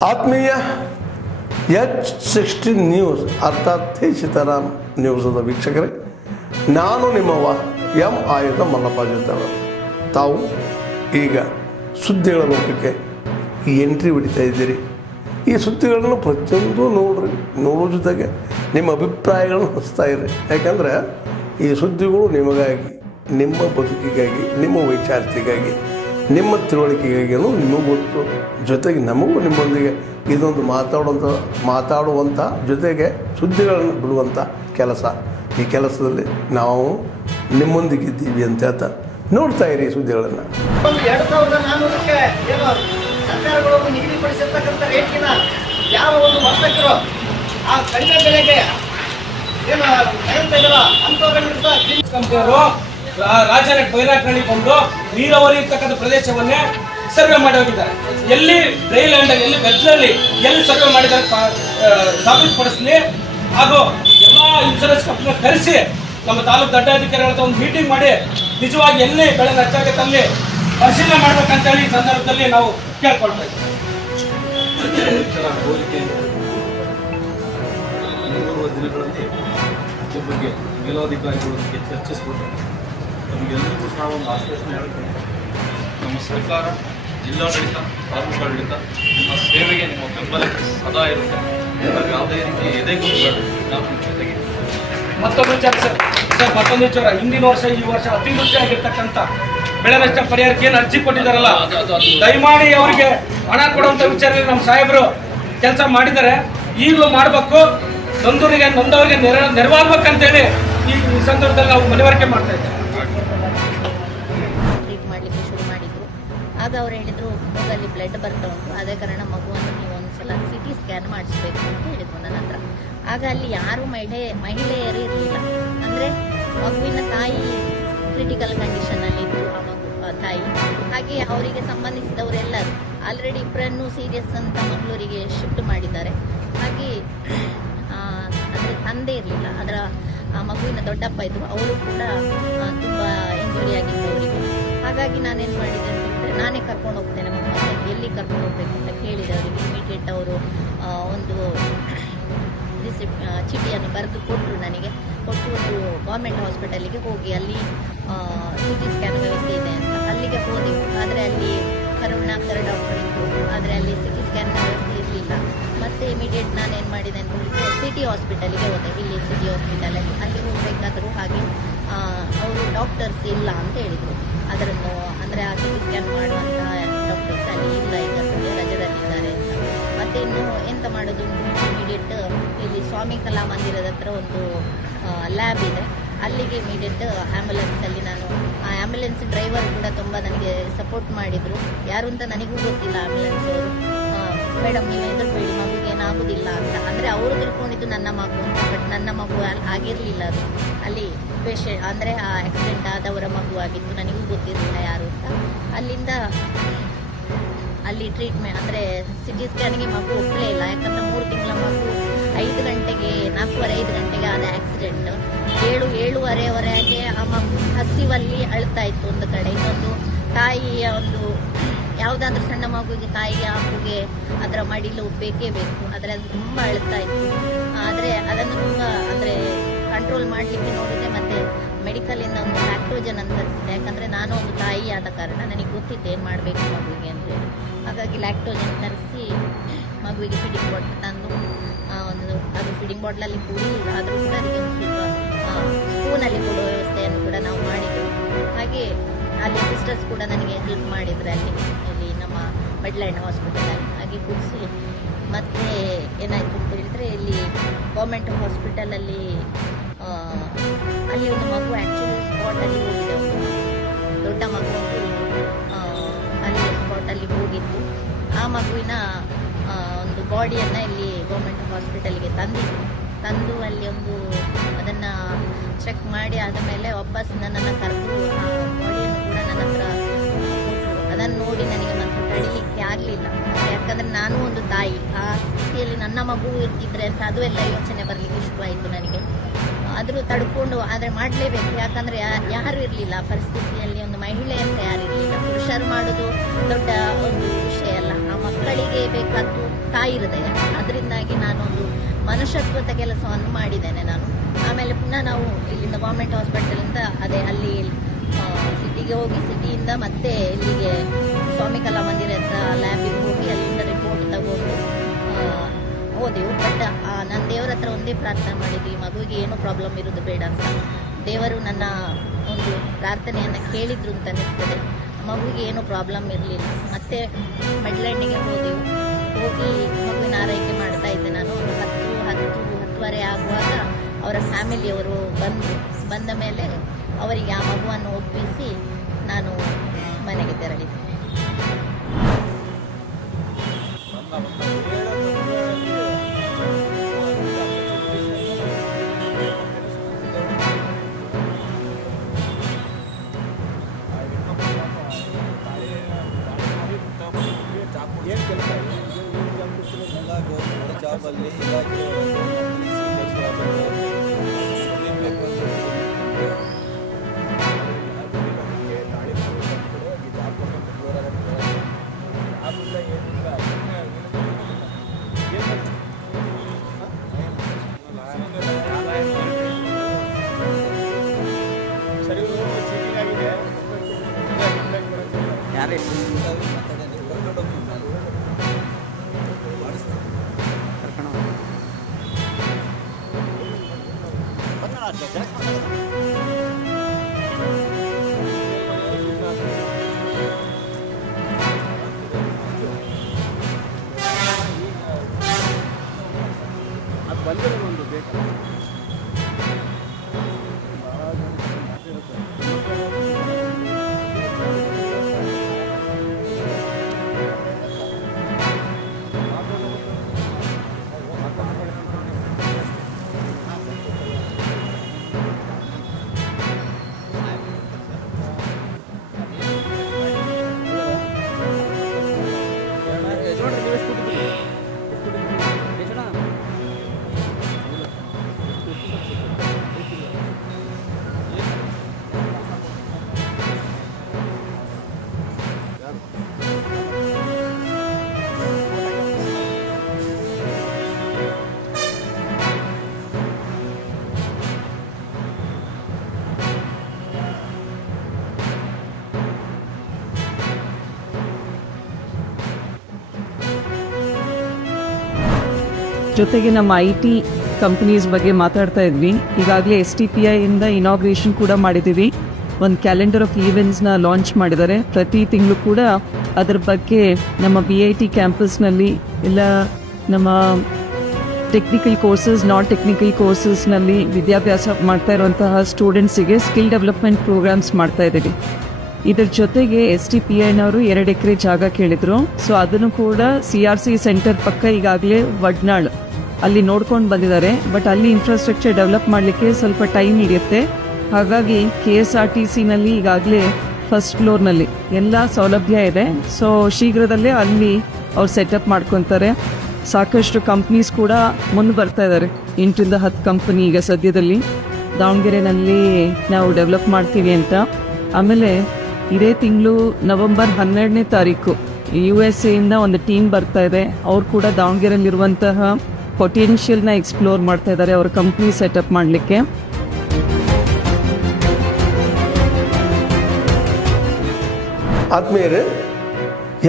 ಆತ್ಮೀಯ H16 news ಅರ್ಥಾತ್ ಸೀತಾರಾಮ್ ನ್ಯೂಸದ ವೀಕ್ಷಕರೇ, ನಾನು ನಿಮ್ಮವ ಎಂ ಆಯುಧ ಮಲ್ಲಪ್ಪ ಜೊತೆ ತಾವು ಈಗ ಸುದ್ದಿಗಳ ಲೋಕಕ್ಕೆ ಎಂಟ್ರಿ ಹೊಡಿತಾ ಇದ್ದೀರಿ. ಈ ಸುದ್ದಿಗಳನ್ನು ಪ್ರತಿಯೊಂದು ನೋಡೋ ಜೊತೆಗೆ ನಿಮ್ಮ ಅಭಿಪ್ರಾಯಗಳನ್ನು ಹಚ್ತಾ ಇರಿ. ಯಾಕಂದರೆ ಈ ಸುದ್ದಿಗಳು ನಿಮಗಾಗಿ, ನಿಮ್ಮ ಬದುಕಿಗಾಗಿ, ನಿಮ್ಮ ವೈಚಾರಿಕೆಗಾಗಿ, ನಿಮ್ಮ ತಿಳುವಳಿಕೆಗಾಗಿಯೂ ನಿಮಗೂ ಗೊತ್ತು. ಜೊತೆಗೆ ನಮಗೂ ನಿಮ್ಮೊಂದಿಗೆ ಇದೊಂದು ಮಾತಾಡುವಂಥ ಜೊತೆಗೆ ಸುದ್ದಿಗಳನ್ನು ಬಿಡುವಂಥ ಕೆಲಸ. ಈ ಕೆಲಸದಲ್ಲಿ ನಾವು ನಿಮ್ಮೊಂದಿಗಿದ್ದೀವಿ ಅಂತ ಹೇಳ್ತಾ ನೋಡ್ತಾ ಇರಿ ಸುದ್ದಿಗಳನ್ನು. 2400ಕ್ಕೆ ಏನು ಸರ್ಕಾರಗಳು ನಿಗದಿಪಡಿಸಿರ್ತಕ್ಕಂಥ ರೇಟ್ಗಿನ ಯಾವ ಒಂದು ವರ್ತಕರು ಆ ಕಡಿಮೆ ಬೆಲೆಗೆ ಏನು ತಗೊಳ್ತಾ ಇದ್ದಾರೋ ಅಂಥವುಗಳಿಂದ ಕಂಪನಿಯವರು ರಾಜನ ಬೈರಾಕಳ್ಳಿ ಬಂದು ನೀರಾವರಿ ಇರ್ತಕ್ಕಂಥ ಪ್ರದೇಶವನ್ನೇ ಸರ್ವೆ ಮಾಡಿ ಹೋಗಿದ್ದಾರೆ. ಎಲ್ಲಿ ಡ್ರೈ ಲ್ಯಾಂಡ್ ಎಲ್ಲಿ ಬೆಜ್ಜಲ್ಲಿ ಎಲ್ಲಿ ಸರ್ವೆ ಮಾಡಿದ್ದಾರೆ ಸಾಬೀತುಪಡಿಸಲಿ. ಹಾಗೂ ಎಲ್ಲ ಇನ್ಶೂರೆನ್ಸ್ ಕಂಪ್ನಿ ಕರೆಸಿ ನಮ್ಮ ತಾಲೂಕು ದಂಡಾಧಿಕಾರಿಗಳ ಒಂದು ಮೀಟಿಂಗ್ ಮಾಡಿ ನಿಜವಾಗಿ ಎಲ್ಲಿ ಬೆಳೆ ನಷ್ಟಾಗುತ್ತೆ ಅಲ್ಲಿ ಪರಿಶೀಲನೆ ಮಾಡ್ಬೇಕಂತೇಳಿ ಈ ಸಂದರ್ಭದಲ್ಲಿ ನಾವು ಕೇಳ್ಕೊಳ್ತಾ ಇದ್ದೀವಿ. ದಿನಗಳಲ್ಲಿ ಇದ್ರ ಬಗ್ಗೆ ಮೇಲಾಧಿಕಾರಿಗಳೊಂದಿಗೆ ಚರ್ಚಿಸ್ಬಿಟ್ಟು ನಮಗೆಲ್ಲರಿಗೂ ಸಹ ಒಂದು ಆಶ್ವಾಸನೆ ಹೇಳ್ಕೊಂಡು ನಮ್ಮ ಸರ್ಕಾರ, ಜಿಲ್ಲಾಡಳಿತ, ತಾಲೂಕು ಆಡಳಿತ ನಿಮ್ಮ ಸೇವೆಗೆ, ನಿಮ್ಮ ಬೆಂಬಲಕ್ಕೆ ಸದಾ ಇರುತ್ತೆ. ನಾವು ಯಾವುದೇ ರೀತಿ ಎದೆಗುಂದುಗಳು ನಾವು ನಿಮ್ಮ ಜೊತೆಗೆ. ಮತ್ತೊಂದು ವಿಚಾರ ಸರ್ ಮತ್ತೊಂದು ವಿಚಾರ, ಹಿಂದಿನ ವರ್ಷ ಈ ವರ್ಷ ಅತಿವೃಷ್ಟಿ ಆಗಿರ್ತಕ್ಕಂಥ ಬೆಳೆ ನಷ್ಟ ಪರಿಹಾರಕ್ಕೆ ಏನು ಅರ್ಜಿ ಕೊಟ್ಟಿದ್ದಾರಲ್ಲ, ದಯಮಾಡಿ ಅವರಿಗೆ ಹಣ ಕೊಡುವಂಥ ವಿಚಾರದಲ್ಲಿ ನಮ್ಮ ಸಾಹೇಬರು ಕೆಲಸ ಮಾಡಿದ್ದಾರೆ. ಈಗಲೂ ಮಾಡಬೇಕು, ನೊಂದವರಿಗೆ ನೆರವಾಗಬೇಕಂತೇಳಿ ಈ ಸಂದರ್ಭದಲ್ಲಿ ನಾವು ಮನವರಿಕೆ ಮಾಡ್ತಾ ಇದ್ದೇವೆ. ಟ್ರೀಟ್ ಮಾಡಲಿಕ್ಕೆ ಶುರು ಮಾಡಿದ್ರು. ಆಗ ಅವ್ರು ಹೇಳಿದರು, ಮೂಗಲ್ಲಿ ಬ್ಲಡ್ ಬರ್ತಾ ಉಂಟು, ಅದೇ ಕಾರಣ ಮಗುವನ್ನು ನೀವು ಒಂದ್ಸಲ CT ಸ್ಕ್ಯಾನ್ ಮಾಡಿಸ್ಬೇಕು ಅಂತ ಹೇಳಿದ್ರು ನನ್ನ ಹತ್ರ. ಆಗ ಅಲ್ಲಿ ಯಾರು ಮಹಿಳೆಯರು ಇರಲಿಲ್ಲ. ಅಂದರೆ ಮಗುವಿನ ತಾಯಿ ಕ್ರಿಟಿಕಲ್ ಕಂಡೀಷನಲ್ಲಿ ಇತ್ತು, ಆ ಮಗು ತಾಯಿ. ಹಾಗೆ ಅವರಿಗೆ ಸಂಬಂಧಿಸಿದವರೆಲ್ಲರೂ ಆಲ್ರೆಡಿ ಇಬ್ಬರನ್ನು ಸೀರಿಯಸ್ ಅಂತ ಮಂಗಳೂರಿಗೆ ಶಿಫ್ಟ್ ಮಾಡಿದ್ದಾರೆ. ಹಾಗೆ ಅದರ ತಂದೆ ಇರಲಿಲ್ಲ, ಅದರ ಮಗುವಿನ ದೊಡ್ಡಪ್ಪ ಇದ್ದರು, ಅವರು ಕೂಡ ತುಂಬ ಇಂಜುರಿ ಆಗಿತ್ತು ಅವರಿಗೆ. ಹಾಗಾಗಿ ನಾನೇನು ಮಾಡಿದೆ ಅಂತಂದರೆ, ನಾನೇ ಕರ್ಕೊಂಡು ಹೋಗ್ತೇನೆ ಮಗುವನ್ನು, ಎಲ್ಲಿ ಕರ್ಕೊಂಡು ಹೋಗ್ಬೇಕು ಅಂತ ಕೇಳಿದೆ ಅವರಿಗೆ. ಇಮಿಡಿಯೇಟ್ ಅವರು ಒಂದು ರಿಸಿಪ್ಟ್ ಚೀಟಿಯನ್ನು ಬರೆದು ಕೊಟ್ಟರು ನನಗೆ. ಕೊಟ್ಟು ಒಂದು ಗೌರ್ಮೆಂಟ್ ಹಾಸ್ಪಿಟಲಿಗೆ ಹೋಗಿ ಅಲ್ಲಿ CT ಸ್ಕ್ಯಾನ್ ವ್ಯವಸ್ಥೆ ಇದೆ ಅಂತ ಅಲ್ಲಿಗೆ ಹೋದೆವು. ಆದರೆ ಅಲ್ಲಿ ಕರುಣಾಕರ್ ಡಾಕ್ಟರ್ ಇತ್ತು, ಆದರೆ ಅಲ್ಲಿ CT ಸ್ಕ್ಯಾನ್ ವ್ಯವಸ್ಥೆ ಇರಲಿಲ್ಲ. ಮತ್ತು ಇಮಿಡಿಯೇಟ್ ನಾನೇನು ಮಾಡಿದೆ ಅಂತ ಹೇಳಿದರೆ ಸಿಟಿ ಹಾಸ್ಪಿಟಲಿಗೆ ಹೋದೆ. ಇಲ್ಲಿ ಸಿಟಿ ಹಾಸ್ಪಿಟಲಲ್ಲಿ ಅಲ್ಲಿ ಹೋಗಬೇಕಾದರೂ ಹಾಗೆ ಅವರು ಡಾಕ್ಟರ್ಸ್ ಇಲ್ಲ ಅಂತ ಹೇಳಿದರು. ಅದರನ್ನು ಅಂದರೆ ಆ CT ಸ್ಕ್ಯಾನ್ ಮಾಡುವಂಥ ಡಾಕ್ಟರ್ಸ್ ಅಲ್ಲಿ ಇಲ್ಲ, ಈಗ ಸದ್ಯ ರಜದಲ್ಲಿದ್ದಾರೆ ಅಂತ. ಮತ್ತು ಇನ್ನು ಎಂತ ಮಾಡೋದು, ಇಮಿಡಿಯೇಟ್ ಇಲ್ಲಿ ಸ್ವಾಮಿ ಕಲಾ ಮಂದಿರದ ಹತ್ರ ಒಂದು ಲ್ಯಾಬ್ ಇದೆ, ಅಲ್ಲಿಗೆ ಇಮಿಡಿಯೇಟ್ ಆ್ಯಂಬುಲೆನ್ಸಲ್ಲಿ ನಾನು ಆ ಆ್ಯಂಬುಲೆನ್ಸ್ ಡ್ರೈವರ್ ಕೂಡ ತುಂಬ ನನಗೆ ಸಪೋರ್ಟ್ ಮಾಡಿದರು. ಯಾರು ಅಂತ ನನಗೂ ಗೊತ್ತಿಲ್ಲ ಆ್ಯಂಬುಲೆನ್ಸ್ ಅವರು. ಮೇಡಮ್ ನೀವು ಹೆದರ್ಬೇಡಿ, ಮಗುಗೆ ಏನಾಗೋದಿಲ್ಲ ಅಂತ. ಅಂದರೆ ಅವರು ತಿಳ್ಕೊಂಡಿದ್ದು ನನ್ನ ಮಗು, ಬಟ್ ನನ್ನ ಮಗು ಆಗಿರಲಿಲ್ಲ. ಅದು ಅಲ್ಲಿ ಪೇಷಂಟ್ ಅಂದರೆ ಆ ಆಕ್ಸಿಡೆಂಟ್ ಆದವರ ಮಗು ಆಗಿತ್ತು, ನನಗೂ ಗೊತ್ತಿರಲಿಲ್ಲ ಯಾರು ಅಂತ. ಅಲ್ಲಿಂದ ಅಲ್ಲಿ ಟ್ರೀಟ್ಮೆಂಟ್ ಅಂದರೆ CT ಸ್ಕ್ಯಾನಿಗೆ ಮಗು ಒಪ್ಪಲೇ ಇಲ್ಲ. ಯಾಕಂದರೆ 3 ತಿಂಗಳ ಮಗು 5 ಗಂಟೆಗೆ 4:45 ಗಂಟೆಗೆ ಆದ ಆಕ್ಸಿಡೆಂಟ್. 7:30ವರೆಗೆ ಆ ಮಗು ಹಸಿವಲ್ಲಿ ಅಳ್ತಾ ಇತ್ತು ಒಂದು ಕಡೆ. ಇನ್ನೊಂದು ತಾಯಿಯ ಒಂದು ಯಾವುದಾದ್ರೂ ಸಣ್ಣ ಮಗುವಿಗೆ ತಾಯಿಗೆ ಮಗುಗೆ ಅದರ ಮಡಿಲು ಬೇಕೇ ಬೇಕು, ಆದರೆ ಅದು ತುಂಬ ಅಳ್ತಾ ಇತ್ತು. ಆದರೆ ಅದನ್ನು ತುಂಬ ಅಂದರೆ ಕಂಟ್ರೋಲ್ ಮಾಡಲಿಕ್ಕೆ ನೋಡಿದೆ. ಮತ್ತು ಮೆಡಿಕಲಿಂದ ಒಂದು ಲ್ಯಾಕ್ಟೋಜನ್ ಅಂತ ತರಿಸಿದೆ. ಯಾಕಂದರೆ ನಾನು ಒಂದು ತಾಯಿ ಆದ ಕಾರಣ ನನಗೆ ಗೊತ್ತಿತ್ತು ಏನು ಮಾಡಬೇಕು ಮಗುವಿಗೆ ಅಂತೇಳಿ. ಹಾಗಾಗಿ ಲ್ಯಾಕ್ಟೋಜನ್ ತರಿಸಿ ಮಗುವಿಗೆ ಫೀಡಿಂಗ್ ಬಾಟ್ಲ್ ತಂದು ಅದು ಫೀಡಿಂಗ್ ಬಾಟ್ಲಲ್ಲಿ ಕುಡಿಯಿಲ್ಲ, ಆದರೂ ಕೂಡ ಅದಕ್ಕೆ ಒಂದು ಸ್ವಲ್ಪ ಸ್ಪೂನಲ್ಲಿ ಕೊಡುವ ವ್ಯವಸ್ಥೆಯನ್ನು ಕೂಡ ನಾವು ಮಾಡಿದ್ದೆವು. ಹಾಗೆ ಅಲ್ಲಿ ಸಿಸ್ಟರ್ಸ್ ಕೂಡ ನನಗೆ ಹೆಲ್ಪ್ ಮಾಡಿದ್ರು ಅಲ್ಲಿ ನಮ್ಮ ಮಿಡ್ಲ್ಯಾಂಡ್ ಹಾಸ್ಪಿಟಲಲ್ಲಿ. ಹಾಗೆ ಕುಡಿಸಿ ಮತ್ತು ಏನಾಯಿತು ಅಂತ ಹೇಳಿದ್ರೆ, ಇಲ್ಲಿ ಗೌರ್ಮೆಂಟ್ ಹಾಸ್ಪಿಟಲಲ್ಲಿ ಅಲ್ಲಿ ಒಂದು ಮಗು ಆ್ಯಕ್ಚುಲಿ ಸ್ಪಾಟಲ್ಲಿ ಹೋಗಿದೆ, ಒಂದು ದೊಡ್ಡ ಮಗು ಅಲ್ಲಿ ಸ್ಪಾಟಲ್ಲಿ ಹೋಗಿತ್ತು. ಆ ಮಗುವಿನ ಒಂದು ಬಾಡಿಯನ್ನು ಇಲ್ಲಿ ಗೌರ್ಮೆಂಟ್ ಹಾಸ್ಪಿಟಲ್ಗೆ ತಂದು ಅಲ್ಲಿ ಒಂದು ಅದನ್ನು ಚೆಕ್ ಮಾಡಿ ಆದ ಮೇಲೆ ವಾಪಸ್ ನನ್ನನ್ನು ಕರೆದು ಆ ಬಾಡಿಯನ್ನು ಕೂಡ ನನ್ನ ಹತ್ರ ಕೊಟ್ಟರು. ಅದನ್ನು ನೋಡಿ ನನಗೆ ಮತ್ತೆ ತಡಿಲಿಕ್ಕೆ ಆಗಲಿಲ್ಲ. ಯಾಕಂದರೆ ನಾನು ಒಂದು ತಾಯಿ, ಆ ಸ್ಥಿತಿಯಲ್ಲಿ ನನ್ನ ಮಗು ಇರ್ತಿದ್ರೆ ಅಂತ ಅದು ಎಲ್ಲ ಯೋಚನೆ ಬರಲಿಕ್ಕೆ ಶುರುವಾಯಿತು ನನಗೆ. ಆದರೂ ತಡ್ಕೊಂಡು ಆದರೆ ಮಾಡಲೇಬೇಕು. ಯಾಕಂದರೆ ಯಾರೂ ಇರಲಿಲ್ಲ ಪರಿಸ್ಥಿತಿಯಲ್ಲಿ, ಒಂದು ಮಹಿಳೆ ಅಂತ ಯಾರು ಇರಲಿಲ್ಲ. ಪುರುಷರು ಮಾಡೋದು ದೊಡ್ಡ ಒಂದು ವಿಷಯ ಅಲ್ಲ, ಆ ಮಕ್ಕಳಿಗೆ ಬೇಕಾದ್ದು ತಾಯಿ ಹೃದಯ. ಅದರಿಂದಾಗಿ ನಾನೊಂದು ಮನುಷ್ಯತ್ವದ ಕೆಲಸವನ್ನು ಮಾಡಿದ್ದೇನೆ ನಾನು. ಆಮೇಲೆ ಪುನಃ ನಾವು ಇಲ್ಲಿಂದ ಗೌರ್ಮೆಂಟ್ ಹಾಸ್ಪಿಟಲಿಂದ ಅಲ್ಲಿ ಸಿಟಿಗೆ ಹೋಗಿ, ಸಿಟಿಯಿಂದ ಮತ್ತೆ ಇಲ್ಲಿಗೆ ಸ್ವಾಮಿ ಕಲಾ ಮಂದಿರ ಹತ್ರ ಲ್ಯಾಬಿಗೆ ಹೋಗಿ ಅಲ್ಲಿಂದ ರಿಪೋರ್ಟ್ ತಗೊಂಡು ಹೋದೆವು. ಬಟ್ ನಾನು ದೇವರ ಹತ್ರ ಒಂದೇ ಪ್ರಾರ್ಥನೆ ಮಾಡಿದ್ವಿ, ಮಗುವಿಗೆ ಏನೂ ಪ್ರಾಬ್ಲಮ್ ಇರೋದು ಬೇಡ ಅಂತ. ದೇವರು ನನ್ನ ಒಂದು ಪ್ರಾರ್ಥನೆಯನ್ನು ಕೇಳಿದ್ರು ಅಂತ ಅನಿಸ್ತದೆ. ಮಗುವಿಗೆ ಏನೂ ಪ್ರಾಬ್ಲಮ್ ಇರಲಿಲ್ಲ. ಮತ್ತೆ ಮೆಡ್ಲ್ಯಾಂಡಿಗೆ ಹೋದೆವು. ಹೋಗಿ ಮಗುವಿನ ಆರೈಕೆ ಮಾಡ್ತಾ ಇದ್ದೆ ನಾನು. ಒಂದು 10:10:30 ಆಗುವಾಗ ಅವರ ಫ್ಯಾಮಿಲಿಯವರು ಬಂದ ಮೇಲೆ ಅವರಿಗೆ ಆ ಮಗುವನ್ನು ಒಪ್ಪಿಸಿ ನಾನು ಮನೆಗೆ ತೆರಳಿದ್ದೆ. ಜಾಬಲ್ಲಿ ಯಾರೇ ಜೊತೆಗೆ ನಮ್ಮ IT ಕಂಪನೀಸ್ ಬಗ್ಗೆ ಮಾತಾಡ್ತಾ ಇದ್ವಿ. ಈಗಾಗಲೇ STPI ಇಂದ ಇನಾಗ್ರೇಷನ್ ಕೂಡ ಮಾಡಿದ್ದೀವಿ. ಒಂದು ಕ್ಯಾಲೆಂಡರ್ ಆಫ್ ಈವೆಂಟ್ಸ್ನ ಲಾಂಚ್ ಮಾಡಿದ್ದಾರೆ. ಪ್ರತಿ ತಿಂಗಳು ಕೂಡ ಅದರ ಬಗ್ಗೆ ನಮ್ಮ BIT ಕ್ಯಾಂಪಸ್ನಲ್ಲಿ ಎಲ್ಲ ನಮ್ಮ ಟೆಕ್ನಿಕಲ್ ಕೋರ್ಸಸ್, ನಾನ್ ಟೆಕ್ನಿಕಲ್ ಕೋರ್ಸಸ್ನಲ್ಲಿ ವಿದ್ಯಾಭ್ಯಾಸ ಮಾಡ್ತಾ ಇರುವಂತಹ ಸ್ಟೂಡೆಂಟ್ಸಿಗೆ ಸ್ಕಿಲ್ ಡೆವಲಪ್ಮೆಂಟ್ ಪ್ರೋಗ್ರಾಮ್ಸ್ ಮಾಡ್ತಾ ಇದ್ದೀವಿ. ಇದರ ಜೊತೆಗೆ STPIನವರು 2 ಎಕರೆ ಜಾಗ ಕೇಳಿದ್ರು. ಸೊ ಅದನ್ನು ಕೂಡ CRC ಸೆಂಟರ್ ಪಕ್ಕ ಈಗಾಗಲೇ ವಡ್ನಾಳ್ ಅಲ್ಲಿ ನೋಡ್ಕೊಂಡು ಬಂದಿದ್ದಾರೆ. ಬಟ್ ಅಲ್ಲಿ ಇನ್ಫ್ರಾಸ್ಟ್ರಕ್ಚರ್ ಡೆವಲಪ್ ಮಾಡಲಿಕ್ಕೆ ಸ್ವಲ್ಪ ಟೈಮ್ ಹಿಡಿಯುತ್ತೆ. ಹಾಗಾಗಿ KSRTCನಲ್ಲಿ ಈಗಾಗಲೇ ಫಸ್ಟ್ ಫ್ಲೋರ್ನಲ್ಲಿ ಎಲ್ಲ ಸೌಲಭ್ಯ ಇದೆ. ಸೊ ಶೀಘ್ರದಲ್ಲೇ ಅಲ್ಲಿ ಅವ್ರು ಸೆಟಪ್ ಮಾಡ್ಕೊತಾರೆ. ಸಾಕಷ್ಟು ಕಂಪ್ನೀಸ್ ಕೂಡ ಮುಂದೆ ಬರ್ತಾ ಇದ್ದಾರೆ. 8ರಿಂದ 10 ಕಂಪನಿ ಈಗ ಸದ್ಯದಲ್ಲಿ ದಾವಣಗೆರೆನಲ್ಲಿ ನಾವು ಡೆವಲಪ್ ಮಾಡ್ತೀವಿ ಅಂತ. ಆಮೇಲೆ ಇದೇ ತಿಂಗಳು ನವೆಂಬರ್ 12ನೇ ತಾರೀಕು USA ಒಂದು ಟೀಮ್ ಬರ್ತಾ ಇದೆ. ಅವ್ರು ಕೂಡ ದಾವಣಗೆರೆಯಲ್ಲಿರುವಂತಹ ಪೊಟೆನ್ಷಿಯಲ್ನ ಎಕ್ಸ್ಪ್ಲೋರ್ ಮಾಡ್ತಾ ಇದ್ದಾರೆ ಅವ್ರ ಕಂಪ್ನಿ ಸೆಟಪ್ ಮಾಡಲಿಕ್ಕೆ. ಆತ್ಮೀಯರೇ,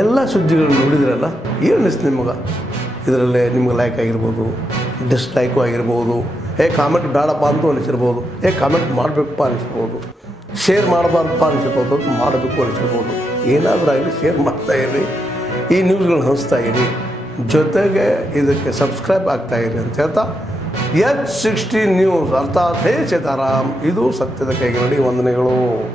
ಎಲ್ಲ ಸುದ್ದಿಗಳನ್ನು ನೋಡಿದ್ರಲ್ಲ, ಏನು ಅನಿಸ್ತು ನಿಮಗೆ? ಇದರಲ್ಲೇ ನಿಮ್ಗೆ ಲೈಕ್ ಆಗಿರ್ಬೋದು, ಡಿಸ್ಲೈಕು ಆಗಿರ್ಬೋದು, ಕಾಮೆಂಟ್ ಬೇಡಪ್ಪ ಅಂತೂ ಅನಿಸಿರ್ಬೋದು, ಕಾಮೆಂಟ್ ಮಾಡಬೇಕಪ್ಪ ಅನಿಸ್ಬೋದು, ಶೇರ್ ಮಾಡಬಾರ್ದಪ್ಪ ಅನಿಸಿರ್ಬೋದು, ಮಾಡಬೇಕು ಅನಿಸಿರ್ಬೋದು. ಏನಾದರೂ ಆಗಲಿ ಶೇರ್ ಮಾಡ್ತಾಯಿರಿ, ಈ ನ್ಯೂಸ್ಗಳನ್ನ ಹಂಚ್ತಾ ಇರಿ, ಜೊತೆಗೆ ಇದಕ್ಕೆ ಸಬ್ಸ್ಕ್ರೈಬ್ ಆಗ್ತಾಯಿರಿ ಅಂತ ಹೇಳ್ತಾ H16 ನ್ಯೂಸ್ ಅರ್ಥಾತ್ ಹೇ ಸೀತಾರಾಮ್, ಇದು ಸತ್ಯದ ಕೈಗೆ ನೋಡಿ. ವಂದನೆಗಳು.